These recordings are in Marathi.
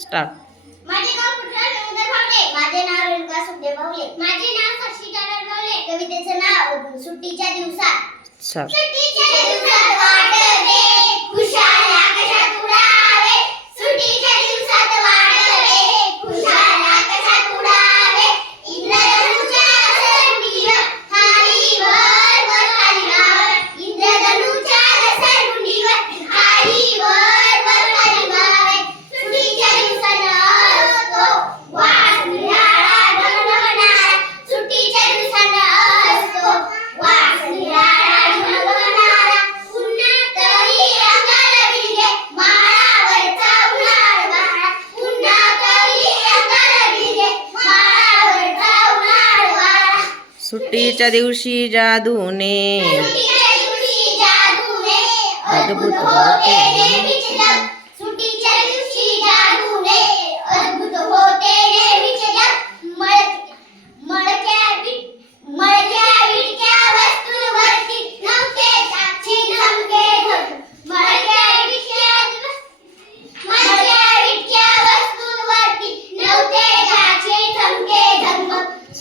स्टार्ट माझे नाव पुत्रनंदर भावले. माझे नाव रेणुका सुखदेव भावले. माझे नाव शशिका भावले. कवितेचं नाव सुट्टीच्या दिवसात. सुट्टीच्या दिवसात सुट्टीच्या दिवशी जादूने. अद्भुत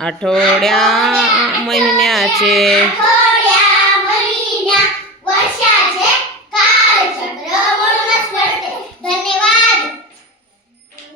आठवड्या महिन्याचे.